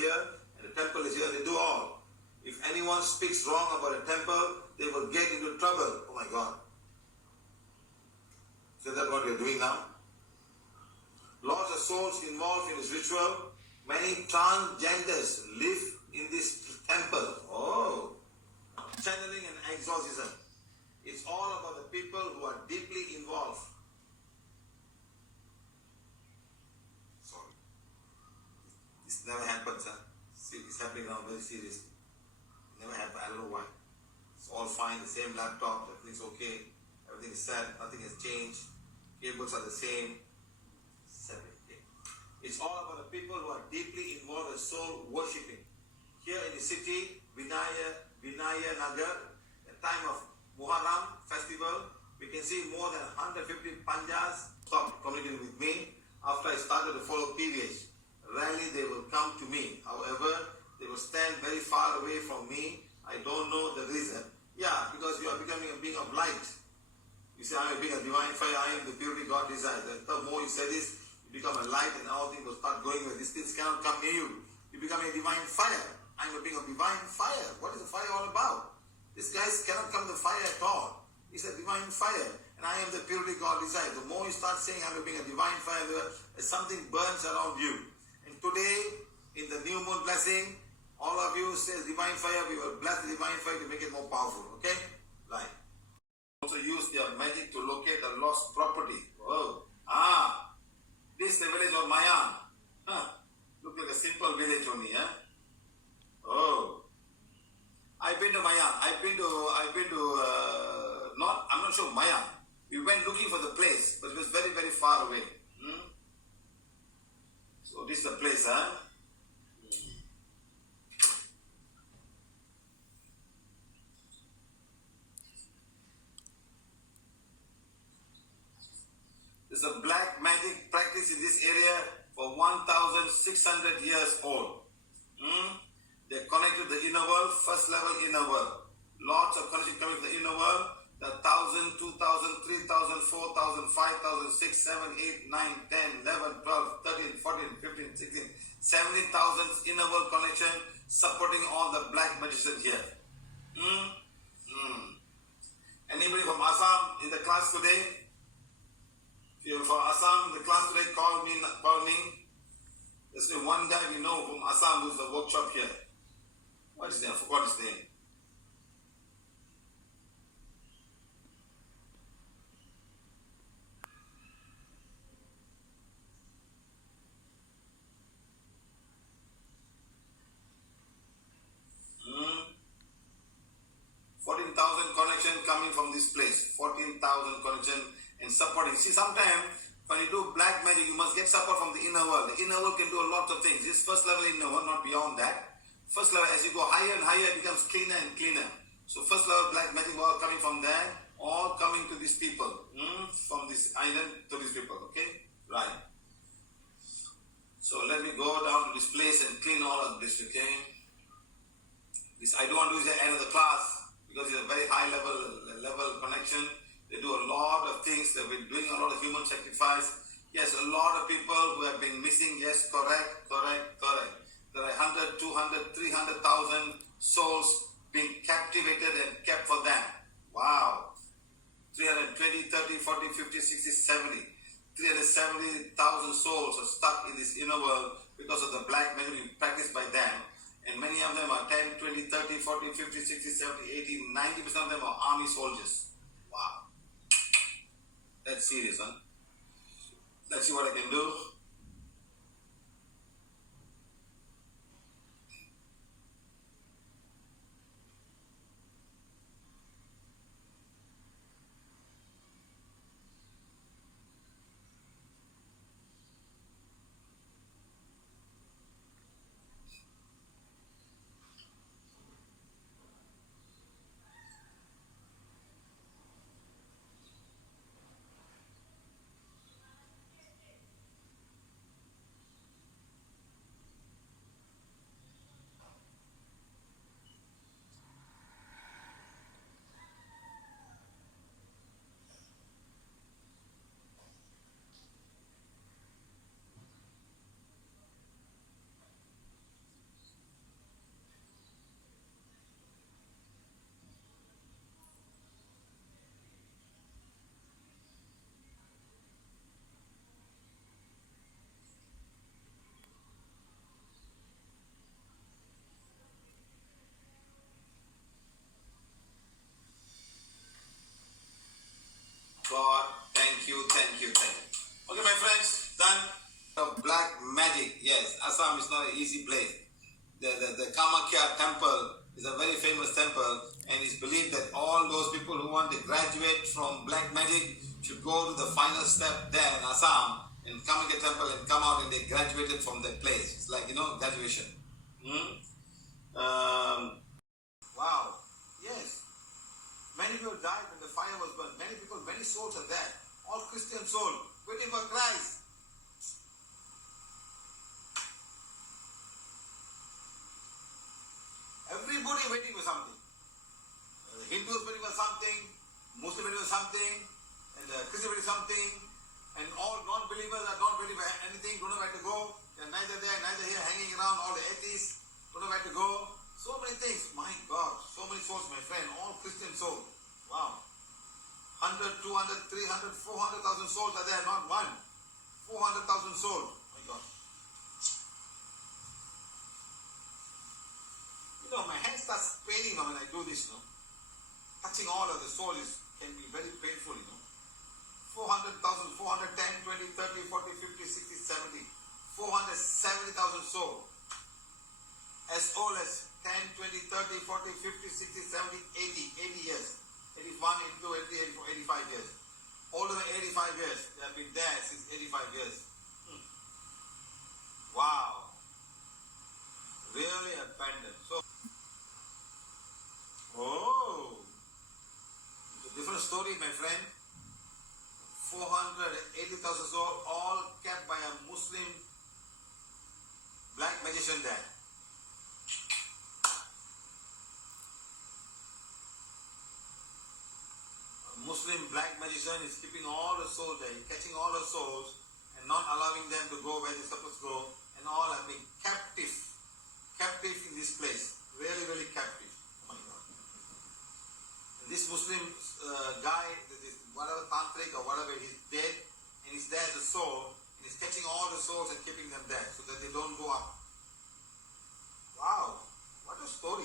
here, and the temple is here, they do all. If anyone speaks wrong about a temple, they will get into trouble. Oh my God. Is that what we are doing now? Lots of souls involved in this ritual. Many transgenders live in this temple. Oh. Channeling and exorcism. It's all about the people who are deeply involved. Sorry. This never happened, sir. See, it's happening now very seriously. It never happened. I don't know why. It's all fine. The same laptop. Everything's okay. Everything is set. Nothing has changed. Cables are the same. It's all about the people who are deeply involved in soul worshipping. Here in the city, Vinaya Nagar, the time of Muharram festival, we can see more than 150 panjas stop communicating with me after I started to follow PVH. Rarely they will come to me. However, they will stand very far away from me. I don't know the reason. Yeah, because you are becoming a being of light. You say, I am a being of divine fire, I am the purity God desires. The more you say this, you become a light and all things will start going away. These things cannot come near you. You become a divine fire. I am a being of divine fire. What is the fire all about? These guys cannot come to fire at all. It's a divine fire. And I am the purity God desires. The more you start saying I am a being of divine fire, something burns around you. And today, in the new moon blessing, all of you say divine fire, we will bless the divine fire to make it more powerful. Okay? Right. Also use their magic to locate the lost property. Whoa. This is the village of Mayan. Look like a simple village only, Oh. I've been to Mayan. I'm not sure Mayan. We went looking for the place, but it was very, very far away. So this is the place, There's a black magic practice in this area for 1,600 years old. They're connected to the inner world, first level inner world. Lots of connection coming to the inner world. The 1,000, 2,000, 3,000, 4,000, 5,000, 6, 7, 8, 9, 10, 11, 12, 13, 14, 15, 16, 17,000 inner world connection supporting all the black magicians here. Anybody from Assam in the class today? If you're from Assam in the class today, call me. There's only one guy we know from Assam who's the workshop here. What is his name? I forgot his name. Hmm. 14,000 connection coming from this place. 14,000 connection and supporting. See, sometimes when you do black magic, you must get support from the inner world. The inner world can do a lot of things. This first level inner world, not beyond that. First level, as you go higher and higher, it becomes cleaner and cleaner. So first level black magic all coming from there, all coming to these people. From this island to these people, okay? Right. So let me go down to this place and clean all of this, okay? This I don't want to do the end of the class because it's a very high level connection. They do a lot of things. They've been doing a lot of human sacrifice. Yes, a lot of people who have been missing. Yes, correct. There are 100, 200, 300,000 souls being captivated and kept for them. Wow. 320, 30, 40, 50, 60, 70. 370,000 souls are stuck in this inner world because of the black magic practiced by them. And many of them are 10, 20, 30, 40, 50, 60, 70, 80, 90% of them are army soldiers. Wow. That's serious, huh? Let's see what I can do. Kamakhya temple is a very famous temple, and it's believed that all those people who want to graduate from black magic should go to the final step there in Assam, in Kamakhya temple, and come out and they graduated from that place. It's like, graduation. Wow. Yes. Many people died when the fire was burned. Many people, many souls are there. All Christian souls waiting for Christ. Everybody waiting for something. The Hindus waiting for something, Muslims waiting for something, and the Christians waiting for something, and all non-believers are not waiting for anything, don't know where to go. They're neither there, neither here, hanging around, all the atheists, don't know where to go. So many things. My God, so many souls, my friend, all Christian souls. Wow. 100, 200, 300, 400,000 souls are there, not one. 400,000 souls. My God. My hand starts paining when I do this, Touching all of the soul can be very painful, 400,000, 410, 20, 30, 40, 50, 60, 70, 470,000 souls. As old as 10, 20, 30, 40, 50, 60, 70, 80 years. 81, 82, 83, 84, 85 years. Older than 85 years. They have been there since 85 years. Wow. Really abandoned. It's a different story, my friend. 480,000 souls, all kept by a Muslim black magician there. A Muslim black magician is keeping all the souls there, catching all the souls and not allowing them to go where they're supposed to go, and all have been captive in this place. Really, really captive. Oh my God. And this Muslim guy, whatever tantric or whatever, he's dead and he's there as a soul, and he's catching all the souls and keeping them there so that they don't go up. Wow, what a story.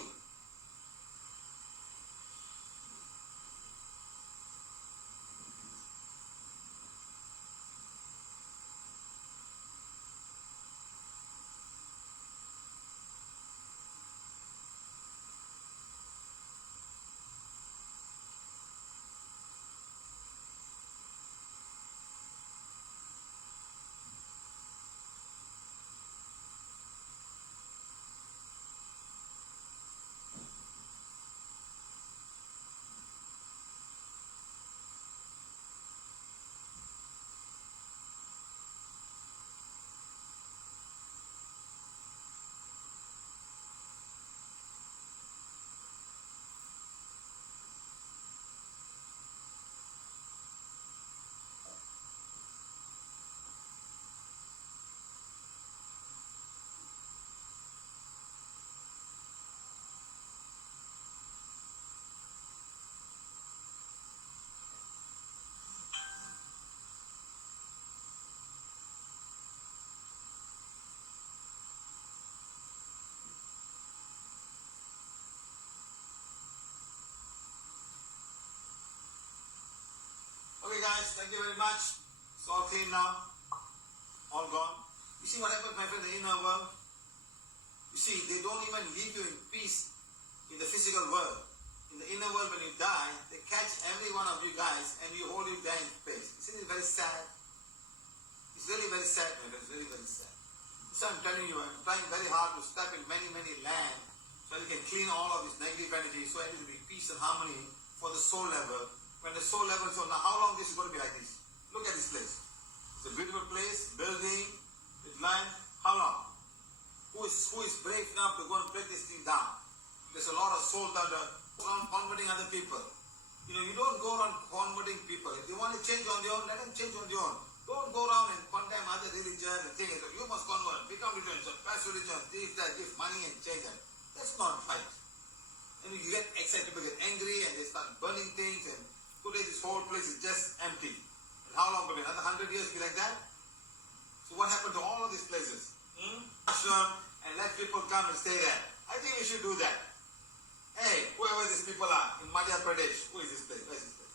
Okay guys, thank you very much. It's all clean now. All gone. You see what happened, my friend, in the inner world? You see, they don't even leave you in peace in the physical world. In the inner world, when you die, they catch every one of you guys and you hold you there in place. Isn't it very sad? It's really very sad, my friend. It's really very sad. So I'm telling you, I'm trying very hard to step in many, many lands so you can clean all of this negative energy so it will be peace and harmony for the soul level. When the soul level is on, now how long this is going to be like this? Look at this place. It's a beautiful place, building, with land. How long? Who is brave enough to go and break this thing down? There's a lot of souls that are converting other people. You don't go around converting people. If they want to change on their own, let them change on their own. Don't go around and condemn other religions and think you must convert, become religion, pass religion, this, that, give money and change them. That's not right. And you get excited, people get angry and they start burning things, and today this whole place is just empty. And how long will it be? Another 100 years be like that? So what happened to all of these places? Ashram, and let people come and stay there. I think we should do that. Hey, whoever these people are in Madhya Pradesh, who is this place? Where is this place?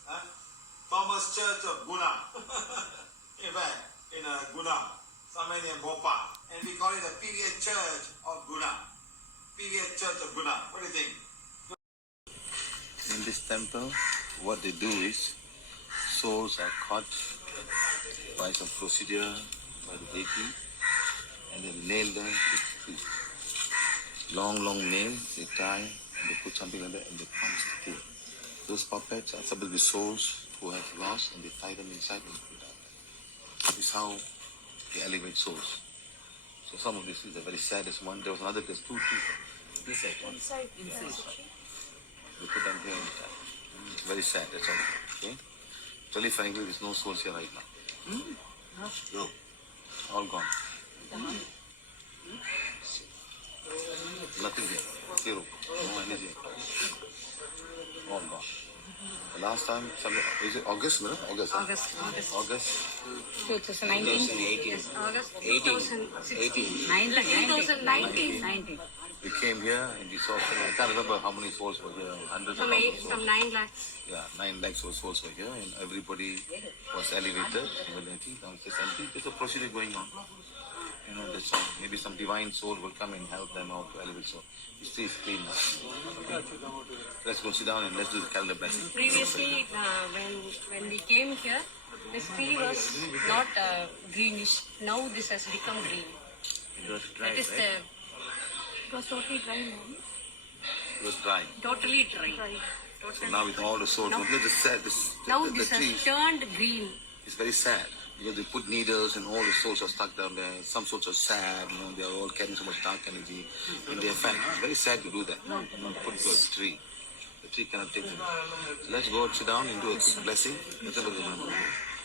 Thomas Church of Guna. in Guna, somewhere near Bhopal. And we call it the PVH Church of Guna. PVH Church of Guna. What do you think? In this temple, what they do is, souls are caught by some procedure by the deity, and they nail them with long nails, they tie, and they put something like that, and they punch the tail. Those puppets are supposed to be souls who have lost, and they tie them inside and put it out. This is how they elevate souls. So some of this is the very saddest one. There was another case, two people. This side one. Inside. They put them here inside. It's very sad, that's all. Okay? Totally frankly, there's no souls here right now. No. All gone. Nothing here. Zero. No energy. All gone. The last time, is it August? No? August. 2019. August 2019. We came here and we saw, I can't remember how many souls were here, hundreds of souls. From 9 lakhs. Yeah, 9 lakhs of souls were here and everybody was elevated. Even I think now it's just empty. There's a procedure going on. You know, that's all. Maybe some divine soul will come and help them out to elevate soul. This tree is clean now. Okay. Let's go sit down and let's do the calendar blessing. Previously, when we came here, this tree was not greenish. Now this has become green. It was dry, That is right? It was totally dry. It was dry. Totally dry. So now with all the souls, look at This tree has turned green. It's very sad. Because they put needles and all the souls are stuck down there. Some souls are sad, you know, they are all carrying so much dark energy in their family. It's very sad to do that. Put it to a tree. The tree cannot take them. So let's go sit down and do a quick blessing.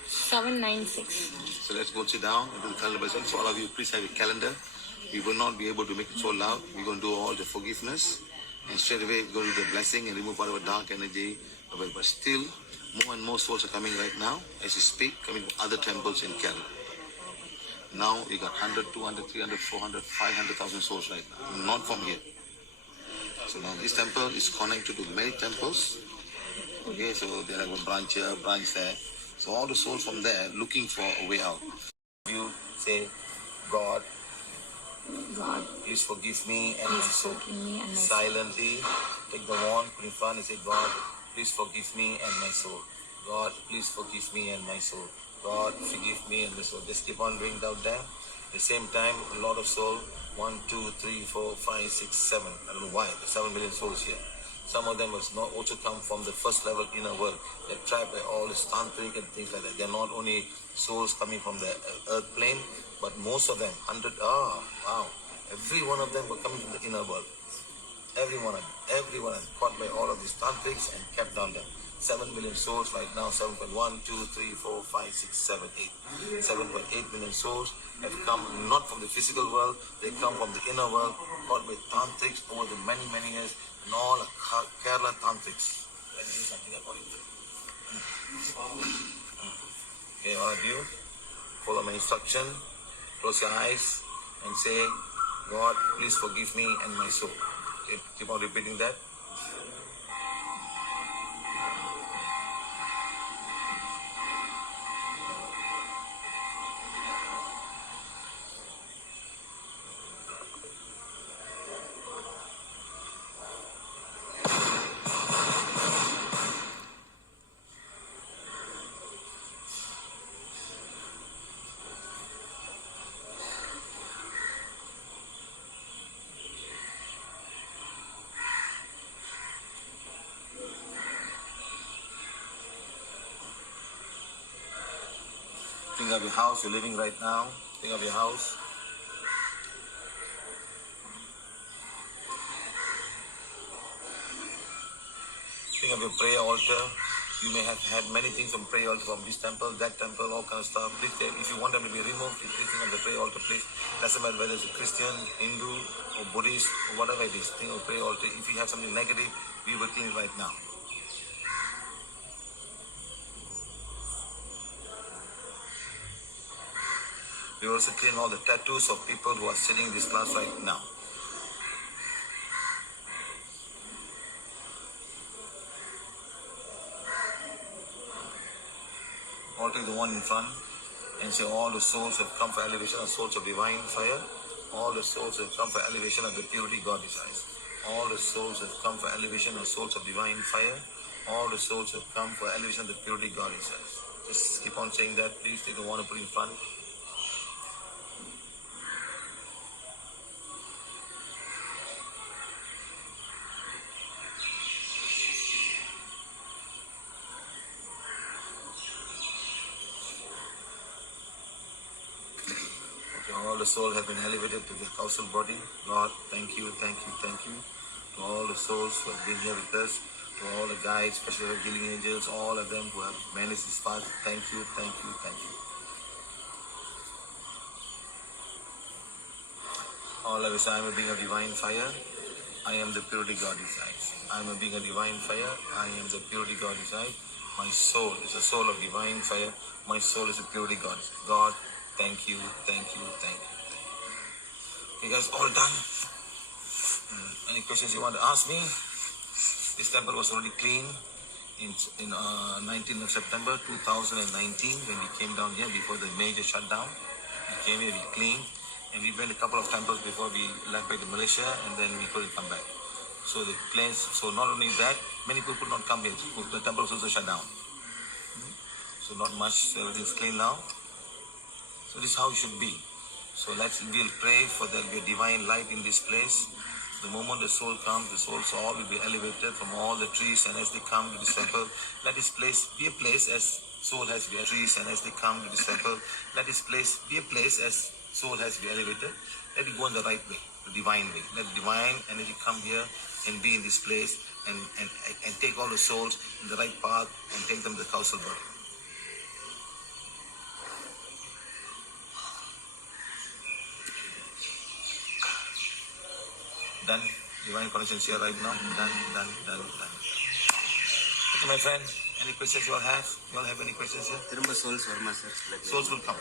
796. So let's go sit down and do the calendar blessing. So all of you, please have a calendar. We will not be able to make it so loud. We're going to do all the forgiveness. And straight away, we're going to do the blessing and remove whatever dark energy. But still, more and more souls are coming right now, as we speak, coming from other temples in Kerala. Now we got 100, 200, 300, 400, 500,000 souls right now, not from here. So now this temple is connected to many temples. Okay, so there are a branch here, branch there. So all the souls from there looking for a way out. You say, God, please forgive me and my soul. Silently take the wand, put in front and say, God, please forgive me and my soul. God, please forgive me and my soul. God, forgive me and my soul. Just keep on doing it out there. At the same time, a lot of soul. 1, 2, 3, 4, 5, 6, 7. I don't know why. There's 7 million souls here. Some of them must not also come from the first level inner world. They're trapped by all this tantric and things like that. They're not only souls coming from the earth plane, but most of them, wow. Every one of them were coming from the inner world. Every one of them caught by all of these tantrics and kept down there. 7 million souls right now, 7.1, 2, 3, 4, 5, 6, 7, 8. 7.8 million souls have come not from the physical world, they come from the inner world, caught by tantrics over the many years, and all Kerala tantrics. Let's do something about it. Okay, all of you, follow my instruction, close your eyes and say, God, please forgive me and my soul. Okay, keep on repeating that. Think of your house you're living right now. Think of your house. Think of your prayer altar. You may have had many things from prayer altar, from this temple, that temple, all kind of stuff. Please, if you want them to be removed, please think of the prayer altar, please. Doesn't matter whether it's a Christian, Hindu, or Buddhist, or whatever it is. Think of prayer altar. If you have something negative, be working it right now. We also clean all the tattoos of people who are sitting in this class right now. All take the one in front and say all the souls have come for elevation, the souls of divine fire. All the souls have come for elevation of the purity God desires. All the souls have come for elevation of souls of divine fire. All the souls have come for elevation of the purity God desires. Just keep on saying that, please. Take the water, put it in front. All the souls have been elevated to the causal body. Lord, thank you, thank you, thank you. To all the souls who have been here with us, to all the guides, special healing angels, all of them who have managed this path, thank you, thank you, thank you. All of us, I am a being of divine fire. I am the purity God resides. I am a being of divine fire. I am the purity God resides. My soul is a soul of divine fire. My soul is a purity God. God, thank you, thank you, thank you. You guys all done? Any questions you want to ask me? This temple was already clean in 19th of September 2019 when we came down here before the major shutdown. We came here, we cleaned, and we went a couple of temples before we left back to Malaysia, and then we couldn't come back. So the place, so not only that, many people could not come here. The temple was also shut down. So not much, so it is clean now. So this is how it should be. So we'll pray for there will be a divine light in this place. The moment the soul comes, the souls all will be elevated from all the trees, and as they come to this temple, let this place be a place as soul has to be trees, and as they come to this temple, let this place be a place as soul has to be elevated. Let it go in the right way, the divine way. Let divine energy come here and be in this place and take all the souls in the right path and take them to the causal body. Done. Divine connections here right now. Done. Okay, my friend. Any questions you all have? You all have any questions here? Souls will come.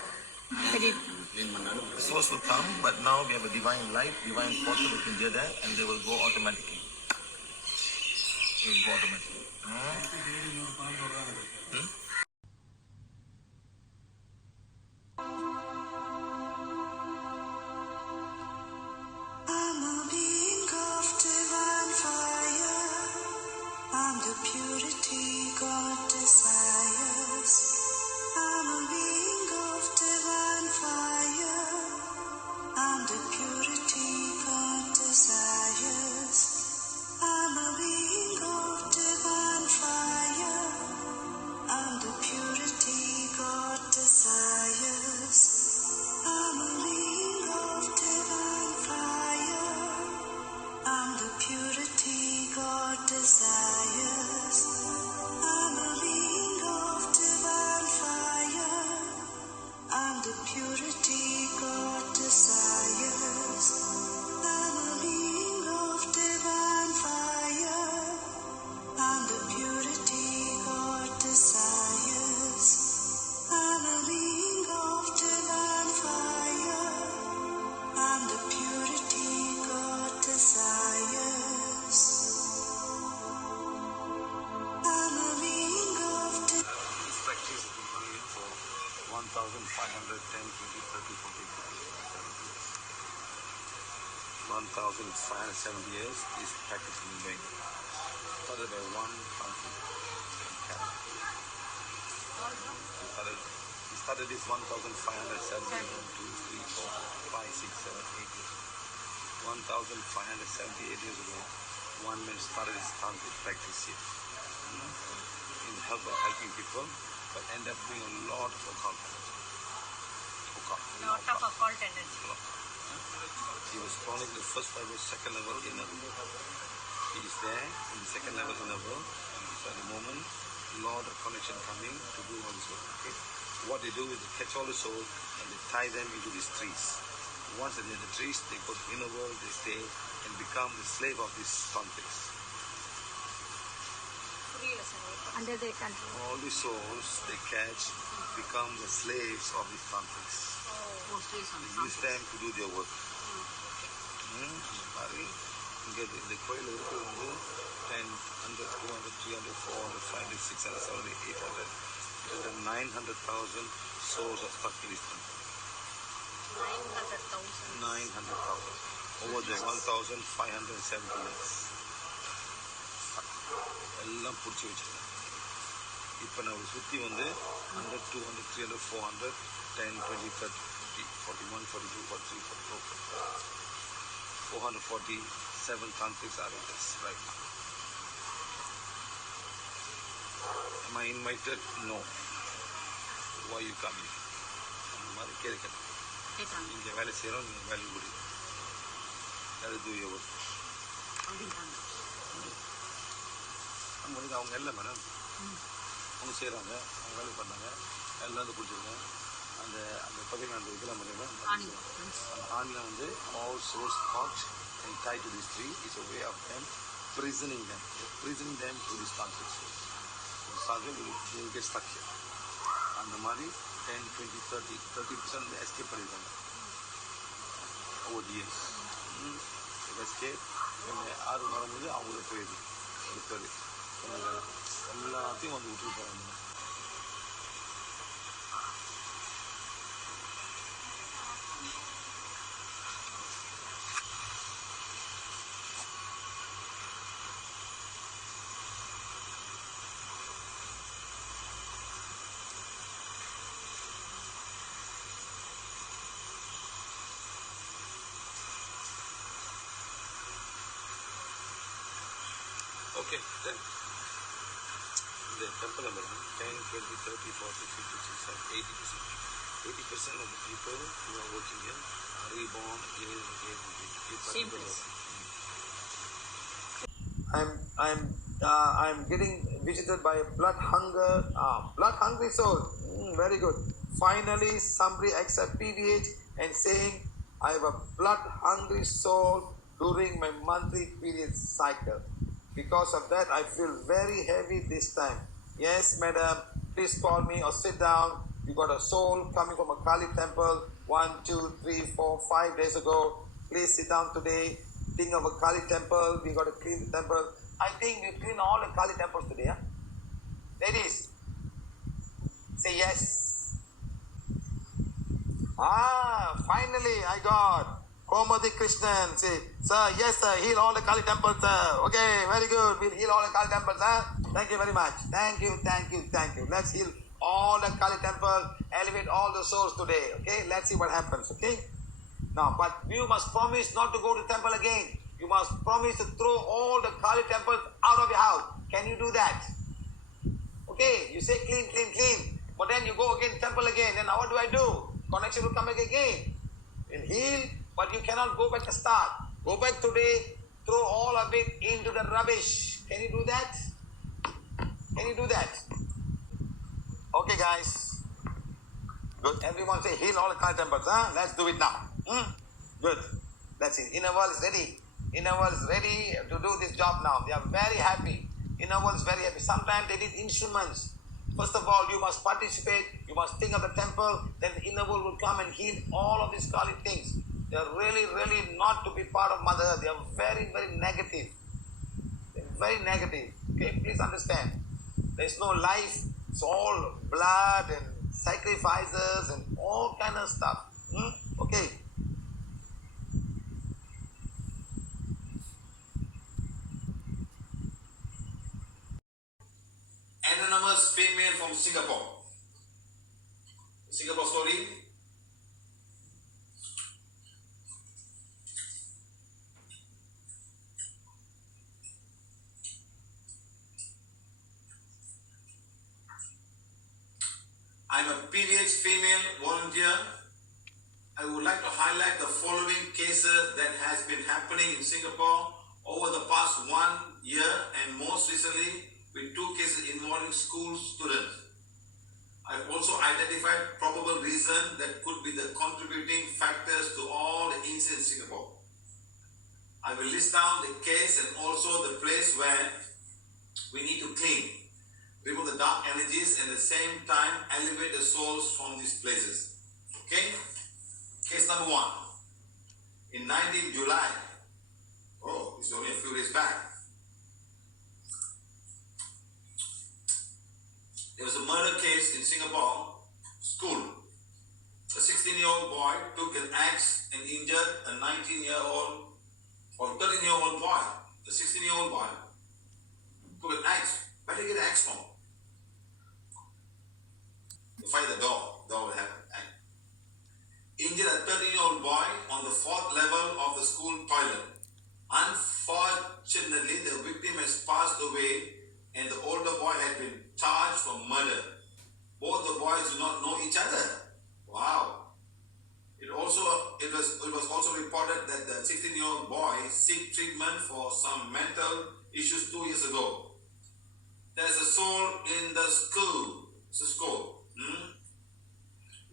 Souls will come, but now we have a divine light, divine portal we can do that, and they will go automatically. They will go automatically. I'm the purity God desires. I'm a being of divine fire. I'm the purity God desires. I'm a being of divine fire. I'm the purity God desires. I'm a being of divine fire. I'm the purity God desires. I'm a being of divine fire. I'm the purity God desires. I'm a being of divine fire. I'm the purity God desires. I'm a being of divine fire. I'm the purity God desires. I'm a being of This practice has been going on for 1,510, 20, 30, 40, 1,570 years. This practice has been going on. Started by one country. We started this 1,570, 1, 2, 3, 4, 5, 6, 7, 8 years. 1,578 years ago, one man started his tantric practice here. In the help of helping people, but end up doing a lot of occult energy. Lot of occult energy. He was chronic the first level, second level, inner world. He is there in the second level inner world. So at the moment, lot of connection coming to do all this work. Okay? What they do is they catch all the souls and they tie them into these trees. Once they're in the trees, they go to the inner world, they stay and become the slave of these tantrics. Under their control. All the souls they catch become the slaves of these tantrics. They use them to do their work. The coil is 10, 100, 200, 300, 400, 500, 600, 700, 800, 900,000 souls are stuck in this temple. 900,000. 900,000. Over there, 1,570 minutes. எல்லாம் பிடிச்சி வச்சுருக்கேன். இப்போ நான் சுற்றி வந்து 100, 200, 300, 400, 10, 20, 30, 50, 41, 42, 43, 44, 447 tantrics are in this right now. Am I invited? No. Why you coming? அந்த மாதிரி கேட்கணும். இங்கே வேலை செய்கிறோம், நீங்கள் வேலை முடியும். அது do your work. அவங்க இல்லை மேடம், அவங்க செய்கிறாங்க, அவங்க வேலை பண்ணாங்க, எல்லாம் வந்து பிடிச்சிருங்க. அந்த அந்த பார்த்தீங்கன்னா அந்த இதெல்லாம் பார்த்தீங்கன்னா அந்த ஆணில் வந்து all souls caught and tied to this tree is a way of them prisoning them to this tantric soul. They will get stuck here. அந்த மாதிரி 10, 20, 30% escape பண்ணியிருக்காங்க over the years. escape ஆறு வரும்போது அவங்களுக்கு போயிடுது ஒரு பேர் எல்லாத்தையும் வந்து விட்டுட்டு போகிறாங்க. Okay, then the temple number 10, 20, 30, 40, 50, 60, 80%. 80% of the people who are working here are reborn again and again and again. Same place. I'm getting visited by a blood hungry soul. Very good. Finally, somebody accept PVH and saying, I have a blood hungry soul during my monthly period cycle. Because of that, I feel very heavy this time. Yes, madam, please call me or sit down. You got a soul coming from a Kali temple 1, 2, 3, 4, 5 days ago. Please sit down today. Think of a Kali temple. We got to clean the temple. I think we clean all the Kali temples today. Huh? Ladies, say yes. Finally I got Komati Krishnan. Say, sir, yes, sir, heal all the Kali temples, sir. Okay, very good. We'll heal all the Kali temples, sir. Thank you very much. Thank you. Let's heal all the Kali temples, elevate all the souls today. Okay, let's see what happens. Okay. Now, but you must promise not to go to temple again. You must promise to throw all the Kali temples out of your house. Can you do that? Okay, you say clean, but then you go again temple again. Then what do I do? Connection will come back again. You'll heal, but you cannot go back to start. Go back today, throw all of it into the rubbish. Can you do that? Okay, guys. Good. Everyone say heal all the Kali temples. Let's do it now. Good. That's it. Inner world is ready. Inner world is ready to do this job now. They are very happy. Inner world is very happy. Sometimes they need instruments. First of all, you must participate. You must think of the temple. Then the inner world will come and heal all of these Kali things. They are really, really not to be part of Mother Earth. They are very, very negative. They're very negative. Okay, please understand. There's no life. It's all blood and sacrifices and all kind of stuff. Okay. Anonymous female from Singapore. Singapore story. I'm a PVH female volunteer. I would like to highlight the following cases that has been happening in Singapore over the past 1 year and most recently with 2 cases involving school students. I've also identified probable reason that could be the contributing factors to all the incidents in Singapore. I will list down the case and also the place where we need to clean, remove the dark energies, and at the same time elevate the souls from these places. Okay? Case number 1. In 19th July, it's only a few days back, there was a murder case in Singapore school. A 16-year-old 16-year-old boy took an axe and injured a 19-year-old or 13-year-old boy. The 16-year-old boy took an axe. Where did he get an axe from? To fight the door. Door would happen. Injured a 13-year-old boy on the 4th level of the school toilet. Unfortunately, the victim has passed away and the older boy had been charged for murder. Both the boys do not know each other. Wow. It was also reported that the 16-year-old boy sought treatment for some mental issues 2 years ago. There's a soul in the school. It's a school.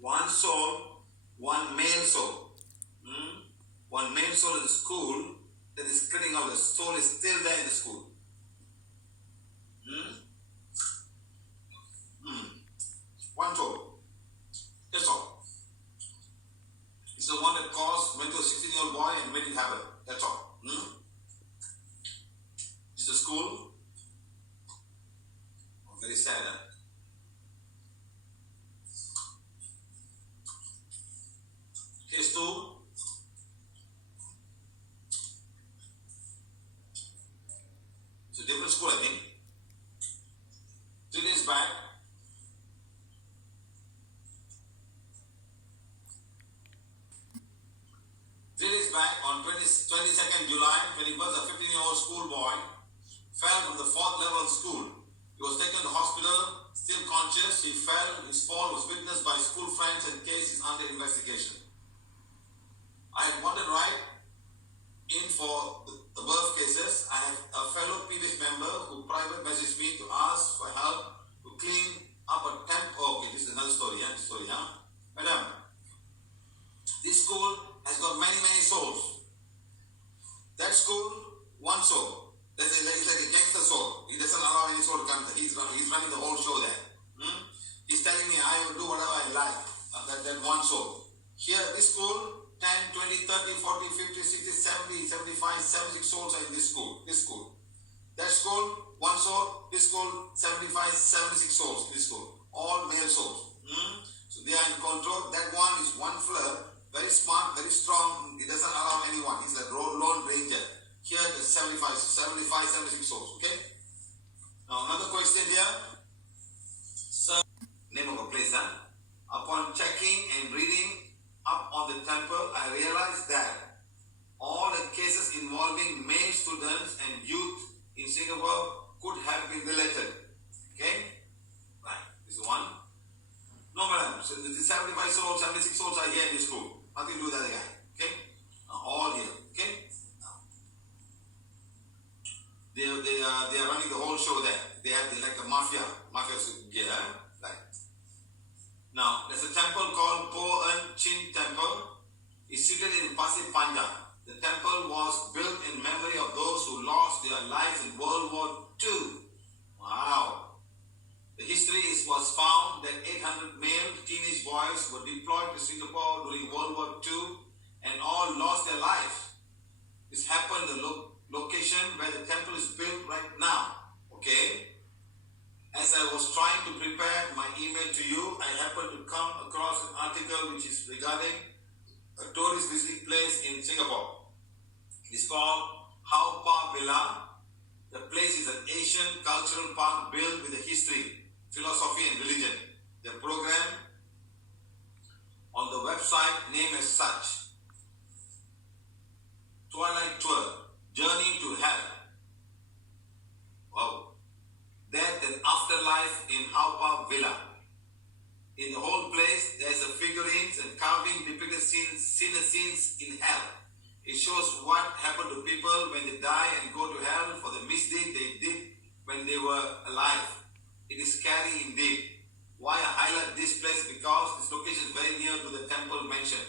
One soul, one male soul. One male soul in the school that is cutting out. The soul is still there in the school. One soul. That's all. It's the one that went to a 16-year-old boy and made it happen. That's all. It's a school. Oh, very sad, huh? Case 2. It's a different school, I think. 3 days back, on 22nd July 21st, a 15-year-old schoolboy fell from the 4th level of school. He was taken to the hospital, still conscious. He fell. His fall was witnessed by school friends and case is under investigation. I had wanted right in for the above cases. I have a fellow PVH member who private messaged me to ask for help to clean up a temp. Oh, okay, this is another story, Madam, this school has got many souls. That school, one soul. It's like a gangster soul. He doesn't allow any soul to come there. He's running the whole show there. He's telling me I will do whatever I like. That one soul. Here, this school, 10, 20, 30, 40, 50, 60, 70, 75, 76 souls are in this school. That school, one soul. This school, 75, 76 souls. This school. All male souls. So they are in control. That one is one flirt. Very smart, very strong. He doesn't allow anyone. He's like lone ranger. Here, the 76 souls. Okay? Now, another question here. Sir, name of a place, huh? Upon checking and reading up on the temple, I realized that all the cases involving male students and youth in Singapore could have been related. Okay? Right. This is one. No, madam. So the 75 souls, 76 souls are here in this school. Nothing to do with the other guy. Okay? Now, all here. Okay? Now, they are running the whole show there. They have like a mafia gear. Right. Now, there's a temple called Po En Chin Temple. It's situated in Pasir Panjang. The temple was built in memory of those who lost their lives in World War II. Wow. The history was found that 800 male teenage boys were deployed to Singapore during World War II and all lost their lives. This happened in the location where the temple is built right now. Okay? As I was trying to prepare my email to you, I happened to come across an article which is regarding a tourist visiting place in Singapore. It is called Haw Par Villa. The place is an Asian cultural park built with a history, philosophy and religion. The program on the website named as such: Twilight Tour, Journey to Hell. Wow. Death and afterlife in Haw Par Villa. In the whole place, there's a figurines and carving depicting scenes in hell. It shows what happened to people when they die and go to hell for the misdeed they did when they were alive. It is scary indeed. Why I highlight this place? Because this location is very near to the temple mentioned.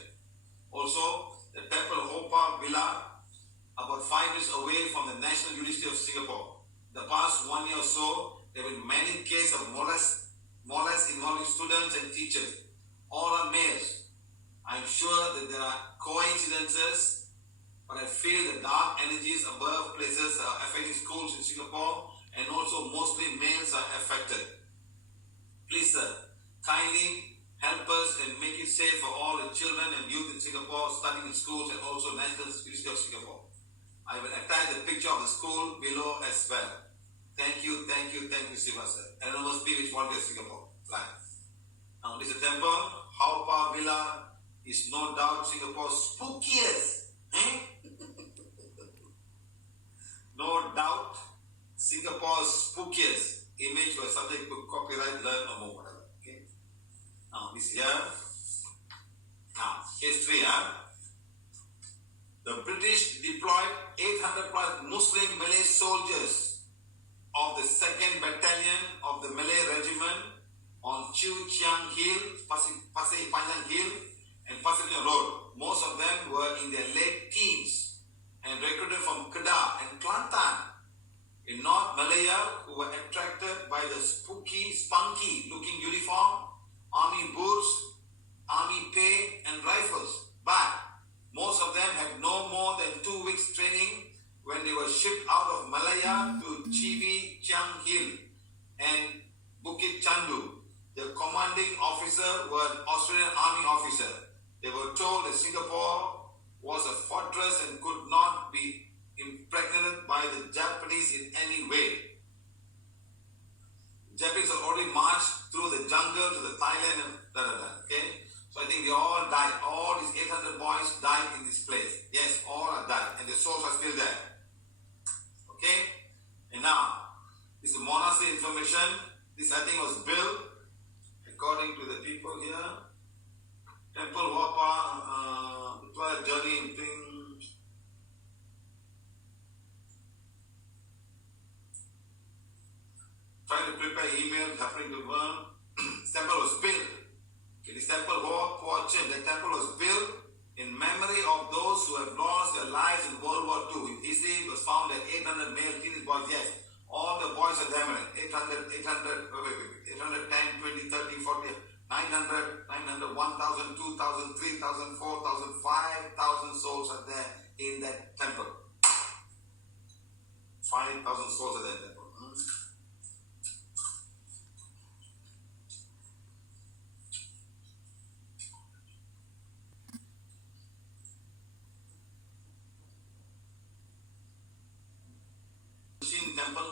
Also, the temple Haw Par Villa, about 5 minutes away from the National University of Singapore. The past 1 year or so, there have been many cases of molest involving students and teachers. All are males. I'm sure that there are coincidences, but I feel the dark energies above places are affecting schools in Singapore, and also mostly males are affected. Please, sir, kindly help us and make it safe for all the children and youth in Singapore studying in schools and also National University of Singapore. I will attach the picture of the school below as well. Thank you, Siva sir. Anonymous PVH Diet Singapore. Flag. Now this is a temple. Haupa Villa is no doubt Singapore's spookiest. No doubt Singapore's spookiest image was subject to copyright, learn or more, whatever. Okay. Now this here. Now history. The British deployed 800 plus Muslim Malay soldiers of the 2nd Battalion of the Malay Regiment on Chiu Chiang Hill, Pasir Panjang Hill and Pasir Panjang Road. Most of them were in their late teens and recruited from Kedah and Kelantan in North Malaya, who were attracted by the spunky looking uniform, army boots, army pay and rifles. But most of them had no more than 2 weeks training when they were shipped out of Malaya to Chivi Chiang Hill and Bukit Chandu. The commanding officer was an Australian Army officer. They were told that Singapore was a fortress and could not be impregnated by the Japanese in any way. The Japanese had already marched through the jungle to the Thailand and okay? So I think they all died. All these 800 boys died in this place. Yes, all are died and the souls are still there. Okay? And now, this is monastery information. This I think was built according to the people here. Temple Wapa, the 12th journey thing. Trying to prepare emails happening to burn. This temple was built. Okay, this temple, the temple was built in memory of those who have lost their lives in World War II. In history, it was found that 800 male teenage boys, yes, all the boys are there, 800, 810, 20, 30, 40, 900, 1,000, 2,000, 3,000, 4,000, 5,000 souls are there in that temple. 5,000 souls are there in that temple. Temple,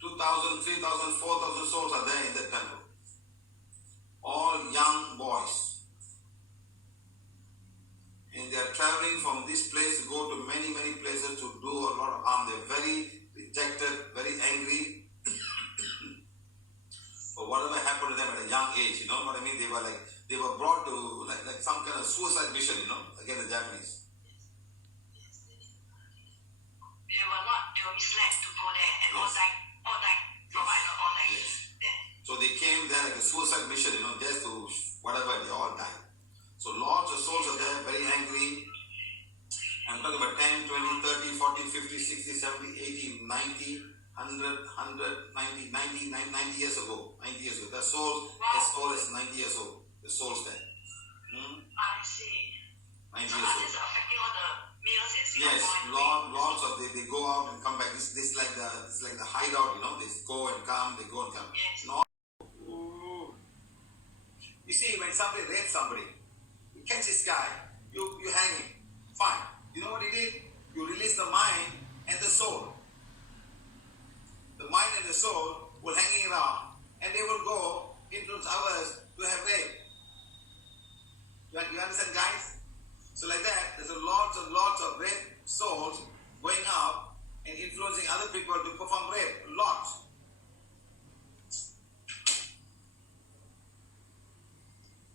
2,000, 3,000, 4,000 souls are there in that temple. All young boys. And they are traveling from this place to go to many places to do a lot of harm. They are very rejected, very angry. But whatever happened to them at a young age, you know what I mean? They were brought to like some kind of suicide mission, you know, against the Japanese. They were misled to go there and all died from all died there. So they came there like a suicide mission, you know, just to whatever, they all died. So lots of souls are there, very angry. I'm talking about 10, 20, 30, 40, 50, 60, 70, 80, 90, 100, 100, 90, 90 years ago. 90 years ago. The souls as old as 90 years old. The souls there. I see. 90 so years old. this is affecting all the males in Singapore. Yes, lots of they go out and come back. It's like the hideout, you know. They go and come, they go and come. Yes. No. You see, when somebody rapes somebody, you catch this guy, you hang him. Fine. You know what he did? You release the mind and the soul. The mind and the soul will hanging around, and they will go influence others to have rape. You understand, guys? So like that, there's lots of rape souls going out and influencing other people to perform rape. Lots.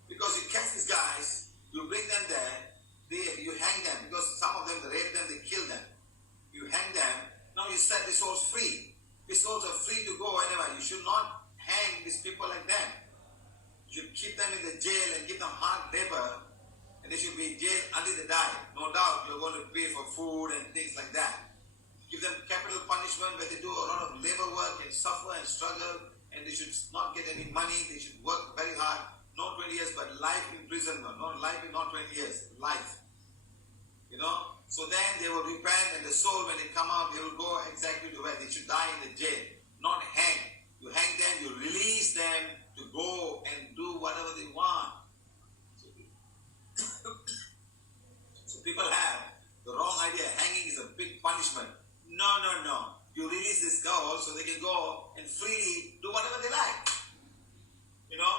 Because you catch these guys, you bring them there, you hang them, because some of them, they rape them, they kill them. You hang them, now you set the souls free. The souls are free to go anywhere. You should not hang these people like that. You should keep them in the jail and give them hard labor, and they should be in jail until they die. No doubt you're going to pay for food and things like that. Give them capital punishment where they do a lot of labor work and suffer and struggle, and they should not get any money. They should work very hard. Not 20 years, but life imprisonment. Not 20 years, life. You know? So then they will repent, and the soul, when they come out, they will go exactly to where they should die in the jail. Not hang. You hang them, you release them and freely do whatever they like. You know,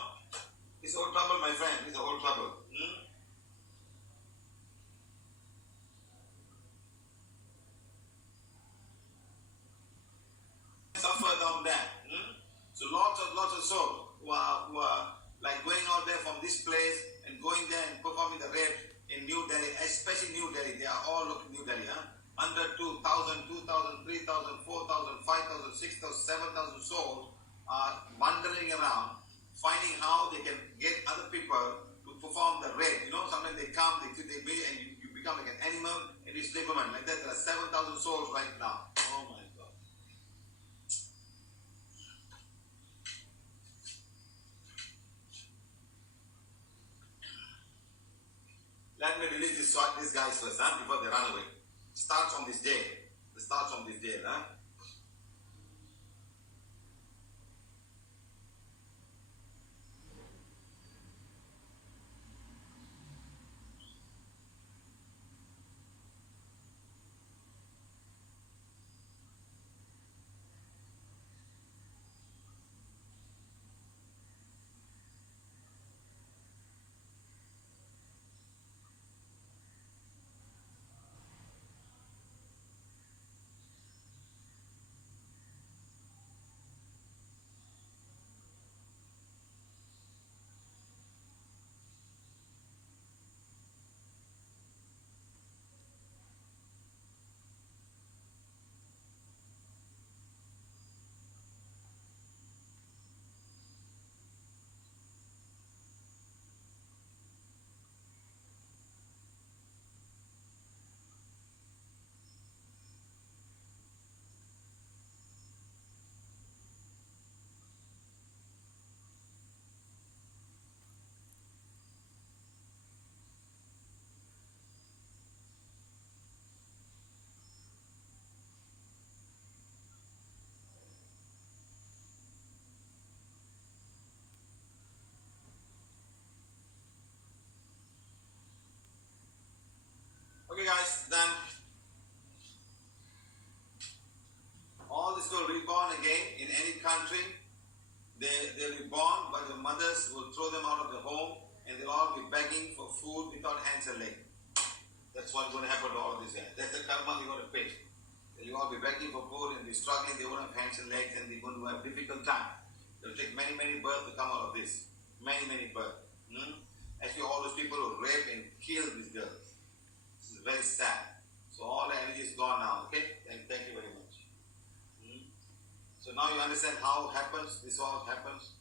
it's all trouble, my friend. It's the whole trouble. Suffer down there. So lots of souls who are like going out there from this place and going there and performing the rape in New Delhi, especially New Delhi. They are all looking New Delhi, 100, 2,000, 2,000, 3,000, 4,000, 5,000, 6,000, 7,000 souls are wandering around, finding how they can get other people to perform the rape. You know, sometimes they come, they and you become like an animal and you slip woman. Like that, there are 7,000 souls right now. Oh my God. Let me release these guys first, before they run away. Starts from this day. It starts from this day, Okay guys, then all this will reborn again in any country. They'll be born, but the mothers will throw them out of the home and they'll all be begging for food without hands and legs. That's what's going to happen to all of these guys. That's the karma they're going to pay. They'll all be begging for food and be struggling. They won't have hands and legs and they're going to have difficult time. It'll take many births to come out of this. Many births. Actually, all those people who rape and kill these girls. This is very sad. So all the energy is gone now. Okay? Thank you very much. So now you understand how it happens. This all happens.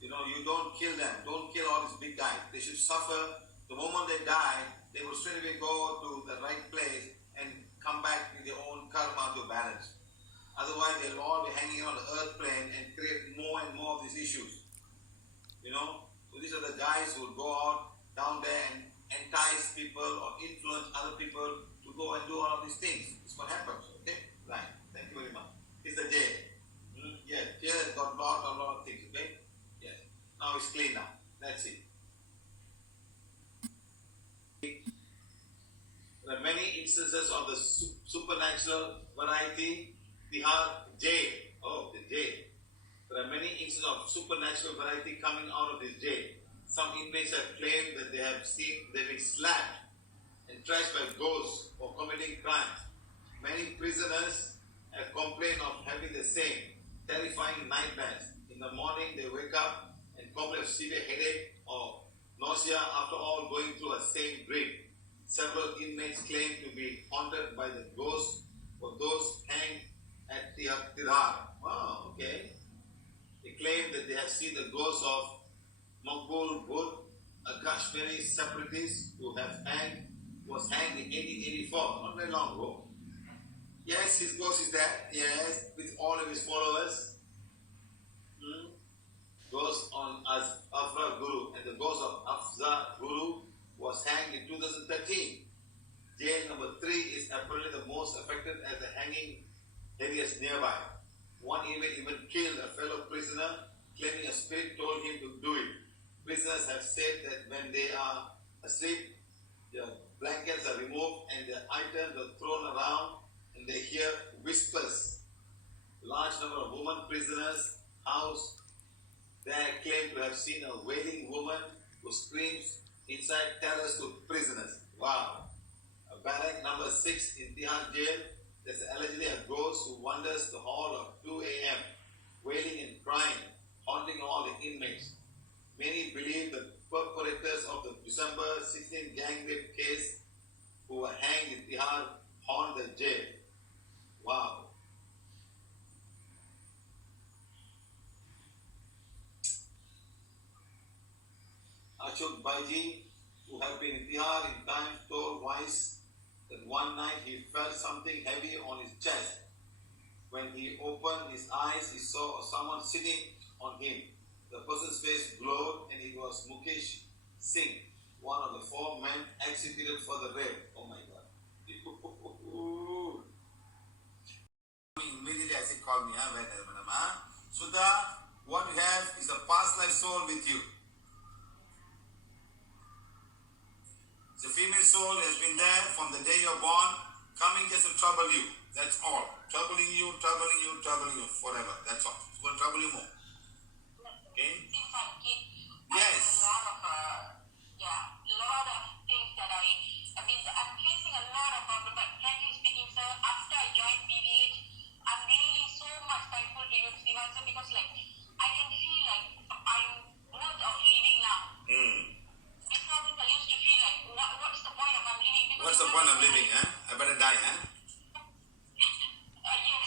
You know, you don't kill them. Don't kill all these big guys. They should suffer. The moment they die, they will straight away go to the right place and come back with their own karma to balance. Otherwise, they'll all be hanging on the earth plane and create more and more of these issues. You know? So these are the guys who will go out down there and entice people or influence other people to go and do all of these things. It's what happens. Okay? Right. Thank you very much. It's the jail. Yes, jail has got a lot of things. Okay? Yes. Now it's clean now. That's it. There are many instances of the supernatural variety. We have jail. Oh, the jail. There are many instances of supernatural variety coming out of this jail. Some inmates have claimed that they've been slapped and trashed by ghosts for committing crimes. Many prisoners have complained of having the same terrifying nightmares. In the morning, they wake up and complain of severe headache or nausea after all going through a same dream. Several inmates claim to be haunted by the ghosts or those hanged at Tirhar. Wow, okay. They claim that they have seen the ghosts of Maqbul Buddh, a Kashmiri separatist who was hanged in 1884, not very long ago. Yes, his ghost is there. Yes, with all of his followers. Ghost on Afra Guru, and the ghost of Afza Guru was hanged in 2013. Jail number 3 is apparently the most affected as the hanging areas nearby. One inmate even killed a fellow prisoner, claiming a spirit told him to do it. Prisoners have said that when they are asleep, their blankets are removed and their items are thrown around and they hear whispers large number of women prisoners housed. They claim to have seen a wailing woman who screams inside terrors to prisoners. Wow. Barrack number 6 in Tihar jail, there's allegedly a ghost who wanders the hall of 2 a.m., wailing and crying, haunting all the inmates. Many believe the perpetrators of the December 16 gang rape case who were hanged in Tihar haunt the jail. Wow. Ashok Baiji, who have been in Tihar in times, told Vice that one night he felt something heavy on his chest. When he opened his eyes, he saw someone sitting on him. The person's face glowed and it was Mukesh Singh, one of the 4 men executed for the rape. Oh my God. Immediately as he called me, Sudha, what you have is a past life soul with you. The female soul has been there from the day you're born, coming just to trouble you. That's all. Troubling you forever. That's all. It's going to trouble you more. Okay? Since I'm a kid, Yes. a lot of things that I'm facing a lot of problems, but frankly speaking, sir, after I joined PVH, I'm really so much thankful to you, Siva, sir, because I can feel I'm worth of living now. Before this, I used to feel what's the point of I'm living? Because What's the point of living, huh? I better die, huh? Yes,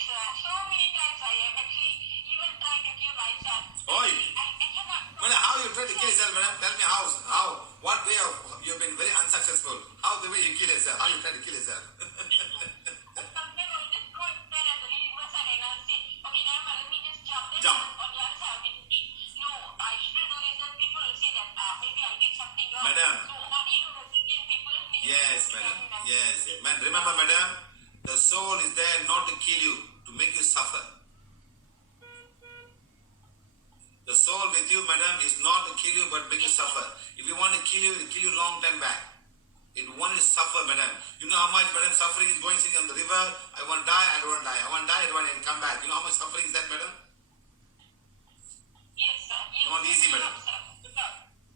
sir. So many times I have actually even tried to kill myself. Oi! I cannot. Well, how you try to kill yourself, madam? Tell me how? What way of you've been very unsuccessful? How the way you kill yourself? How you try to kill yourself? Sometimes I'll just go and stand at the living room side and I'll say, okay, never mind, let me just jump. Then Jump. on the other side I'll be thinking, no, I shouldn't do this. Then people will say that maybe I did something wrong. Madam. So what the Indian people maybe Yes, will madam. tell me that. Yes. Man, remember, madam, the soul is there not to kill you, to make you suffer. The soul with you, madam, is not to kill you but make you suffer. If you want to kill you, it will kill you long time back. It wants to suffer, madam. You know how much, madam, suffering is going sitting on the river? I want to die, I don't want to die. I want to die, I don't want to come back. You know how much suffering is that, madam? Yes, sir. Yes, Not easy, sir. madam. Sir. Sir.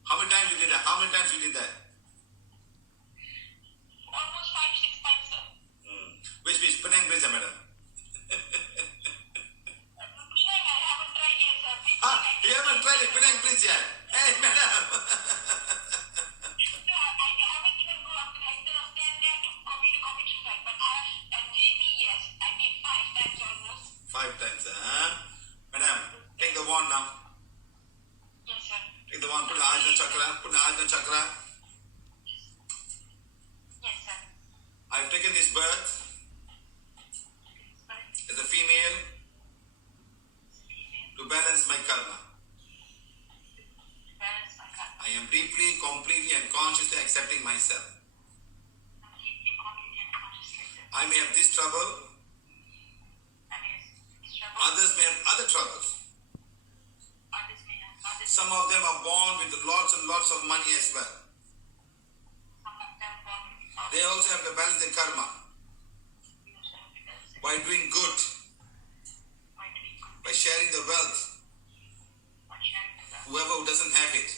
How many times you did that? How many times you did that? Almost 5-6 times, sir. Which means Penang Bridge, madam. Penang, I haven't tried yet, sir. Ah, you haven't tried the Penang Bridge yet? Hey, madam. Sir, I haven't even go up to the extent of stand there to coffee to right. But at JB, yes, I did 5 times almost. 5 times, huh? Madam, take the wand now. Yes, sir. Take the wand, put the Ajna Chakra, Yes, sir. I've taken this birth as a female to balance my karma. Balance my car. I am deeply, completely and consciously accepting myself. Completely, completely and consciously. I may have this trouble, That is struggle. others may have other troubles. Others may have others. Some of them are born with lots and lots of money as well. Some of them want to They also have to balance their karma by doing good, by sharing the wealth, whoever who doesn't have it.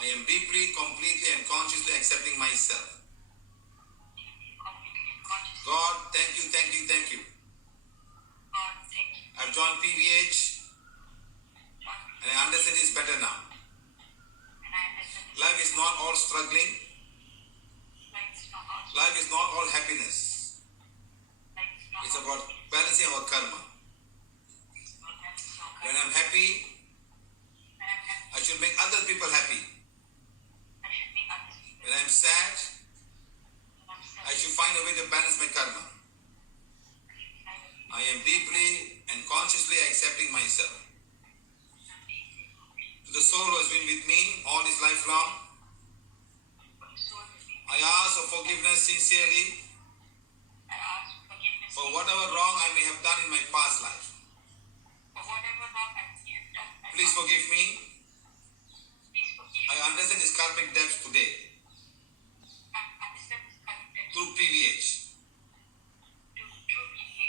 I am deeply, completely and consciously accepting myself. God, thank you, thank you, thank you. I've joined PVH and I understand this better now. Life is not all struggling. Life is not all happiness. It's about balancing our karma. When I'm happy, I should make other people happy. When I'm sad, I should find a way to balance my karma. I am deeply and consciously accepting myself. To the soul who has been with me all his life long, I ask for forgiveness sincerely for whatever wrong I may have done in my past life. Please forgive me. I understand his karmic depths today through PVH.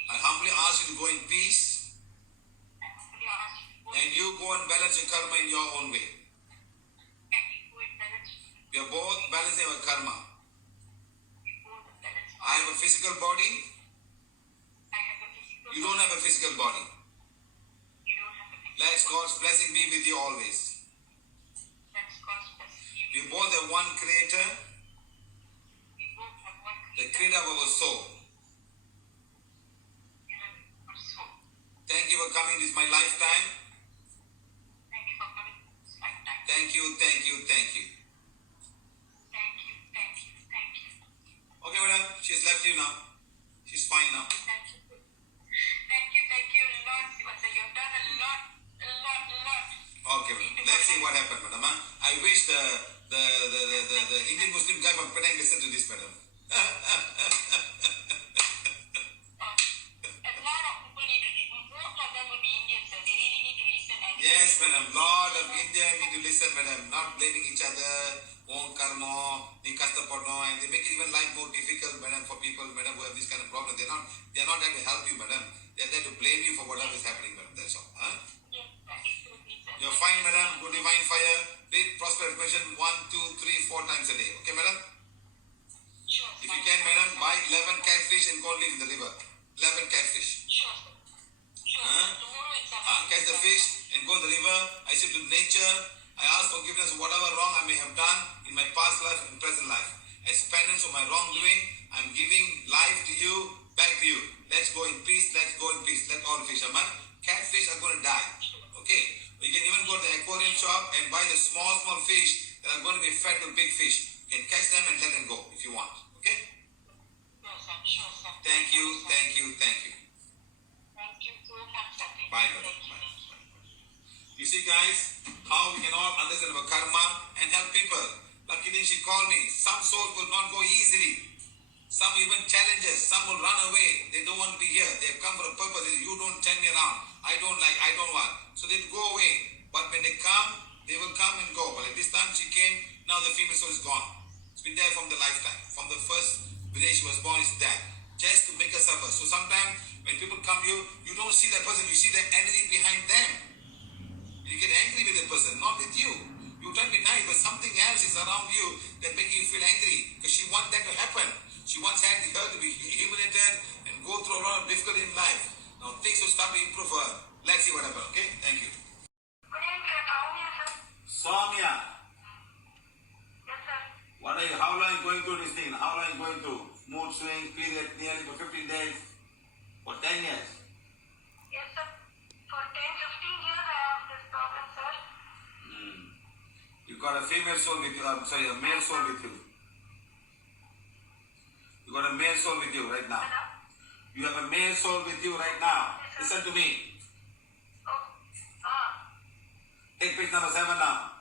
I humbly ask you balance your karma in your own way. We are both balancing our karma. I have a physical body. You don't have a physical body. Let God's blessing be with you always. We both have one creator, the creator of our soul. Thank you for coming. This is my lifetime. Thank you, thank you, thank you. Okay, madam, she's left you now. She's fine now. Thank you, Lord. You've done a lot. Okay, madam. Let's see what happened, madam. I wish the Indian Muslim guy from Penang listened to this, madam. A lot of people need to listen. Most of them will be Indians, so they really need to listen. And Yes, madam. Lot of India need to listen, madam. Not blaming each other. Om karma, ni kastapadno, and they make it even life more difficult, madam, for people, madam, who have this kind of problem. They're not there to help you, madam. They're there to blame you for whatever is happening, madam. That's all. Huh? yes, that is true, sir. You're fine, madam. Good divine fire. Read prosper affirmation 1, 2, 3, 4 times a day. Okay, madam? Sure, If you can, madam, buy 11 catfish and go and live in the river. 11 catfish. Sure, sir. Huh? Tomorrow it's Catch the fish and go to the river. I say to nature, I ask forgiveness for whatever wrong I may have done in my past life and present life. As penance for my wrongdoing, I'm giving life to you, back to you. Let's go in peace, let's go in peace. Let all fishermen, catfish are going to die. Okay? You can even go to the aquarium shop and buy the small fish that are going to be fed to big fish. You can catch them and let them go if you want. Okay? Sure, sir. Thank you, thank you, thank you. Thank you so much, sir. Bye, madam. Bye. You see, guys, how we can all understand our karma and help people. Luckily, she called me. Some souls will not go easily. Some even challenges. Some will run away. They don't want to be here. They have come for a purpose. You don't turn me around. I don't want. So they go away. But when they come, they will come and go. But at this time she came, now the female soul is gone. It's been there from the lifetime. From the first day she was born, it's dead. Just to make us suffer. So sometimes when people come to you, you don't see that person. You see the energy behind them. You get angry with the person, not with you. You try to be nice, but something else is around you that makes you feel angry because she wants that to happen. She wants her to be humiliated and go through a lot of difficulty in life. Now things will start to improve her. Let's see what happens, okay? Thank you. Good evening, sir. Soumya, Yes, sir. how long are you going through this thing? How long are you going through? Mood swing, period, nearly for 15 days, for 10 years. Yes, sir. For 10-15 years I have this problem, sir. You got a female soul with you, a male soul with you. You got a male soul with you right now. Hello? You have a male soul with you right now. Yes, sir. Listen to me. Oh, Take page number 7 now.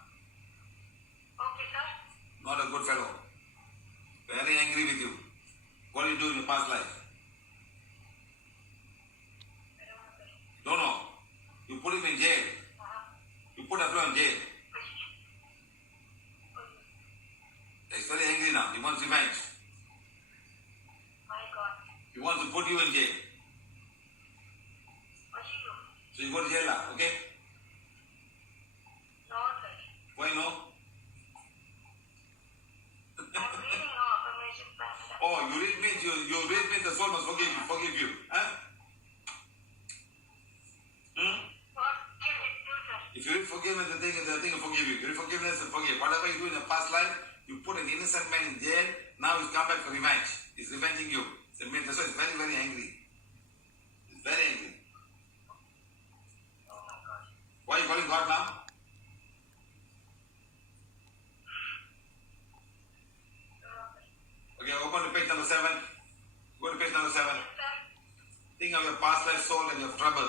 okay, sir. Not a good fellow. Very angry with you. What did you do in your past life? Don't know. You put him in jail. You put a fellow in jail. He's very angry now. He wants revenge. My God. He wants to put you in jail. So you go to jail now, okay? No, sir. Why no? I'm reading no affirmation plans. Oh, you read means the soul must forgive you. Huh? What can it do, sir? If you read forgiveness, the thing will forgive you. You read forgiveness and forgive. Whatever you do in your past life, you put an innocent man in jail, now he's come back for revenge. He's revenging you. That's why he's very, very angry. He's very angry. Oh my God. Why are you calling God now? Okay, open to page number 7. Go to page number 7. Yes, sir. Think of your past life soul and your trouble.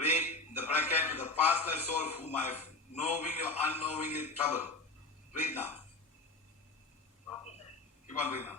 Read the bracket to the past life soul whom I have knowingly or unknowingly troubled. Read now. Okay, sir. Keep on reading now.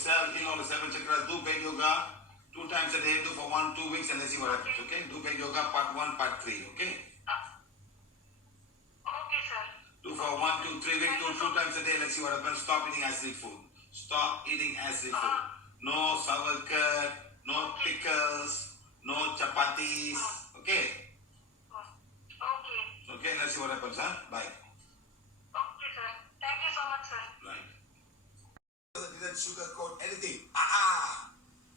yourself, heal all the 7 chakras, do paid yoga 2 times a day, do for 1-2 weeks, and let's see what happens, okay? Do paid yoga part 1, part 3, okay? Okay, sir. Do for 1, 2, 3 weeks, do 2 times a day, let's see what happens. Stop eating acidic food. Stop eating acidic food. No sour curd, no pickles, no chapatis, okay? Okay. Okay, let's see what happens, huh? Bye. Okay, sir. Thank you so much, sir. Right. Didn't sugarcoat anything.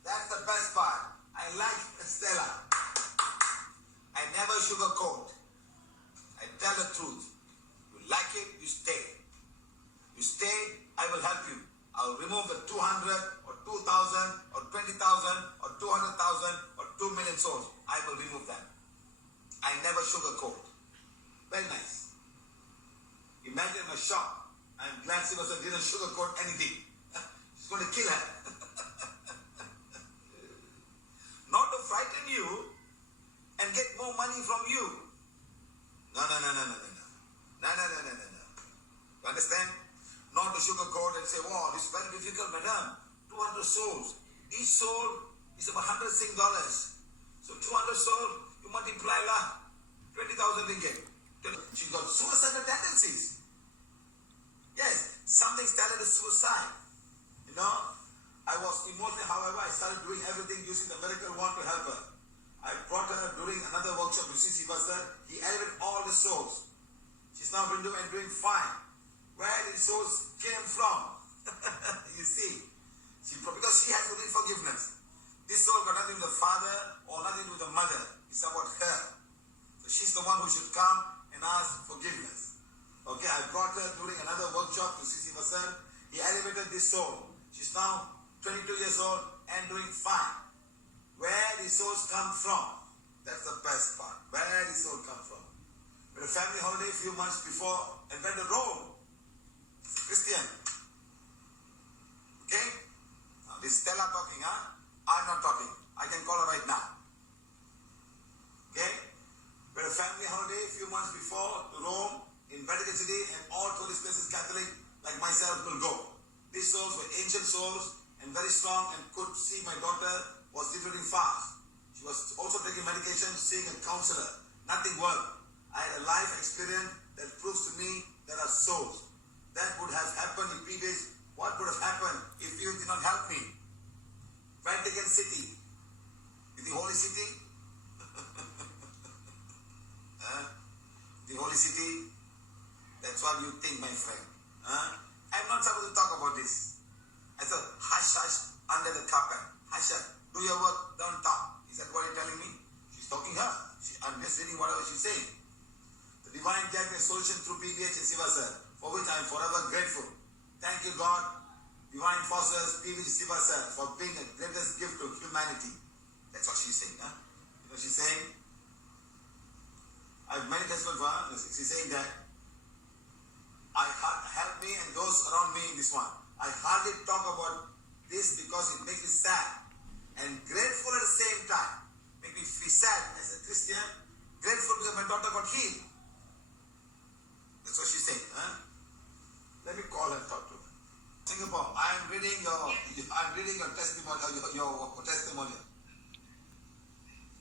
That's the best part. I like Stella. I never sugarcoat. I tell the truth. You like it, you stay. You stay, I will help you. I'll remove the 200 or 2,000 or 20,000 or 200,000 or 2 million souls. I will remove them. I never sugarcoat. Very nice. Imagine my shop. I'm glad she didn't sugarcoat anything. She's going to kill her. Not to frighten you and get more money from you. No. You understand? Not to sugarcoat and say, wow, this is very difficult, madam. 200 souls. Each soul is about $100 Sing dollars. So 200 souls, you multiply lah, 20,000 ringgit. She got suicidal tendencies. Yes, something's telling her suicide. You know, I was emotional, however, I started doing everything using the miracle wand to help her. I brought her during another workshop to see Siva sir. He elevated all the souls. She's now been doing fine. Where the souls came from? You see, because she has to need forgiveness. This soul got nothing to the father or nothing to the mother. It's about her. So she's the one who should come and ask forgiveness. Okay, I brought her during another workshop to see Siva sir. He elevated this soul. She's now 22 years old and doing fine. Where the souls come from? That's the best part. Where the soul come from? We had a family holiday a few months before and went to Rome. Christian. Okay? Now this Stella talking, huh? I'm not talking. I can call her right now. Okay? We had a family holiday a few months before to Rome in Vatican City, and all tourist places Catholic like myself will go. These souls were ancient souls and very strong and could see my daughter was literally fast. She was also taking medication, seeing a counselor. Nothing worked. I had a life experience that proves to me there are souls. That would have happened in PVH. What would have happened if you did not help me? Vatican City. The holy city? The holy city? That's what you think, my friend. I'm not supposed to talk about this. I said, hush, under the carpet. Hush, do your work, don't talk. Is that what you're telling me? She's talking her. I'm just reading whatever she's saying. The divine gave me a solution through PVH and Siva sir, for which I am forever grateful. Thank you, God, divine forces, PVH Siva sir, for being the greatest gift to humanity. That's what she's saying, huh? You know what she's saying? I have many testimonies for her. She's saying that help me and those around me in this one. I hardly talk about this because it makes me sad and grateful at the same time. Make me feel sad as a Christian, grateful because my daughter got healed. That's what she's saying, huh? Let me call and talk to her. Singapore, I'm reading your testimony, your testimonial.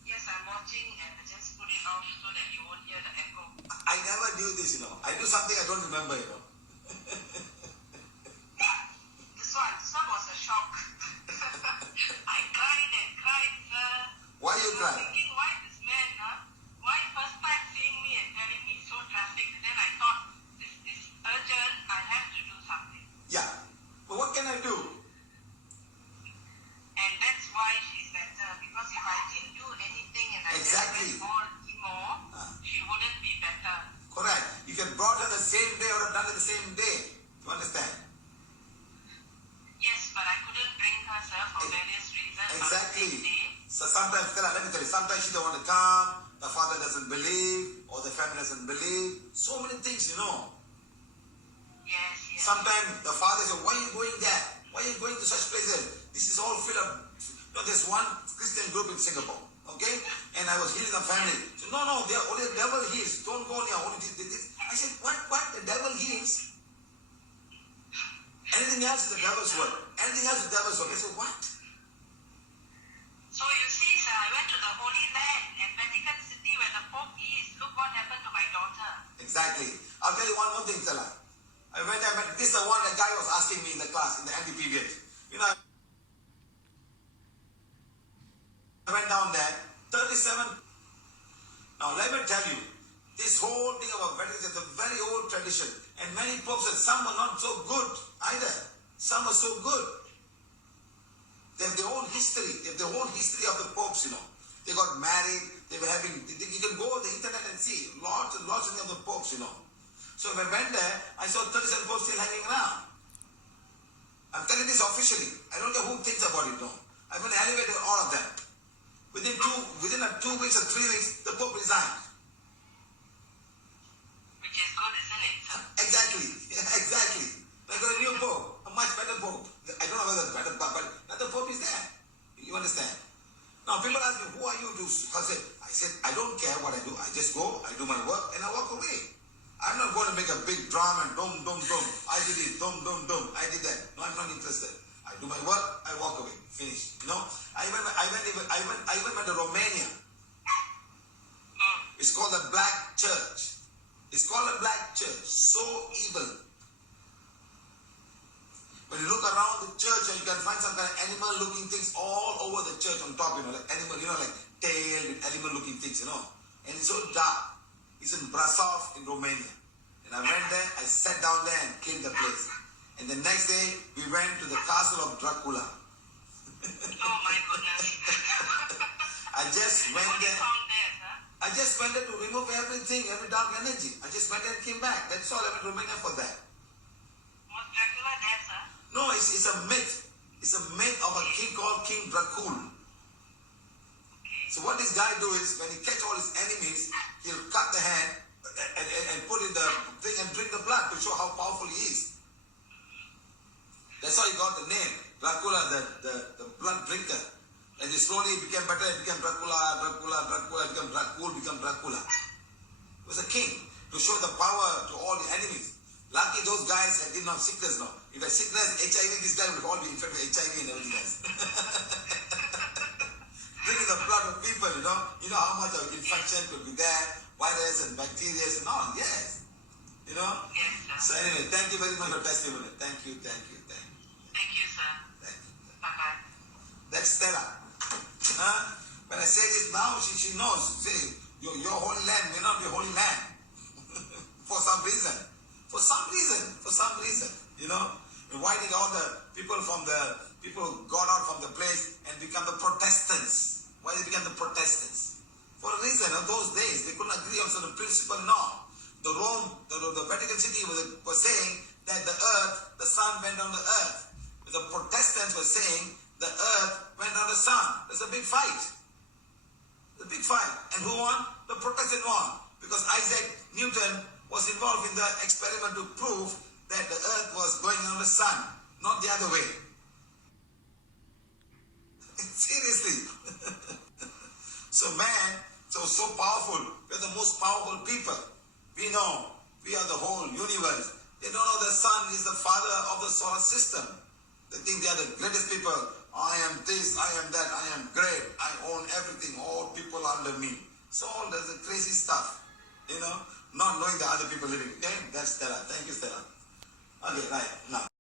Yes, I'm watching and I just put it off so that you won't hear the echo. I never knew this, you know. I do something I don't remember, you know. This one was a shock. I cried and cried, sir. Why you I was cry? thinking, why this man, why first time seeing me and telling me so drastic? And then I thought, this is urgent, I have to do something. Yeah. But what can I do? And that's why she's better. Because if I didn't do anything and I Exactly. just went all emo, she wouldn't be better. Correct. If you had brought her the same day or done it the same day, you understand? Yes, but I couldn't bring her, sir, for various reasons. Exactly. On the same day. So sometimes, Stella, let me tell you, sometimes she don't want to come, the father doesn't believe, or the family doesn't believe. So many things, you know. Yes. Sometimes the father says, why are you going there? Why are you going to such places? This is all filled up. You know, there's one Christian group in Singapore, okay? And I was healing the family. So, no, they are only the devil heals. Don't go near only this. I said, what? The devil heals? Anything else is the devil's word. Anything else is the devil's word. I said, what? So you see, sir, I went to the Holy Land and Vatican City where the Pope is. Look what happened to my daughter. Exactly. I'll tell you one more thing, Stella. I met, this is the one the guy was asking me in the class, in the anti-PVH. You know, I went down there, 37. Now, let me tell you, this whole thing about Vatican is a very old tradition. And many popes said some were not so good either. Some were so good. They have their own history. They have their own history of the popes, you know. They got married. They were having, you can go on the internet and see lots and lots of the popes, you know. So when I went there, I saw 37 popes still hanging around. I'm telling this officially. I don't care who thinks about it, no. I'm going to elevate all of them. Within 2 weeks or 3 weeks, the Pope resigned. Which is good, isn't it, sir? Exactly. Exactly. I got a new Pope, a much better Pope. I don't know whether it's better, but the Pope is there. You understand? Now people ask me, who are you to? I said, I don't care what I do. I just go, I do my work, and I walk away. I'm not going to make a big drama and dum. I did it, dum. I did that. No, I'm not interested. I do my work, I walk away. Finish. You know? I even went to Romania. It's called the Black Church. It's called a Black Church. So evil. When you look around the church, you can find some kind of animal-looking things all over the church on top, you know, like animal, you know, like tail with animal-looking things, you know. And it's so dark. It's in Brasov in Romania. And I went there, I sat down there and cleaned the place. And the next day, we went to the castle of Dracula. Oh my goodness. I just went What you there. found there, sir? I just went there to remove everything, every dark energy. I just went there and came back. That's all. I went to Romania for that. Was Dracula there, sir? No, it's a myth. It's a myth of a king called King Dracula. So what this guy do is, when he catch all his enemies, he'll cut the hand and put in the thing and drink the blood to show how powerful he is. That's how he got the name, Dracula, the blood drinker. And he slowly became better, it became Dracula, became Dracula. He was a king to show the power to all the enemies. Lucky those guys didn't have sickness now. If I sickness, HIV, this guy would all be infected with HIV and everything else. Drinking the blood of people, you know how much of infection could be there, virus and bacteria and all, yes. You know? Yes, So sir. anyway, thank you very much for testimony. Thank you. Thank you, sir. Thank you. Bye-bye. That's Stella. When I say this now, she knows. See, your holy land may not be holy land. For some reason. You know? And why did all the people got out from the place and become the Protestants? Why they became the Protestants? For a reason. Of those days, they couldn't agree on certain principle. No. The Vatican City was saying that the sun went on the earth. The Protestants were saying the earth went on the sun. There's a big fight. And who won? The Protestant won. Because Isaac Newton was involved in the experiment to prove that the earth was going on the sun, not the other way. Seriously. So man, so powerful. We're the most powerful people. We know we are the whole universe. They don't know the sun is the father of the solar system. They think they are the greatest people. I am this, I am that, I am great. I own everything, all people under me. So all that's the crazy stuff. You know, not knowing the other people living. Okay, that's Stella. Thank you, Stella. Okay, right, now.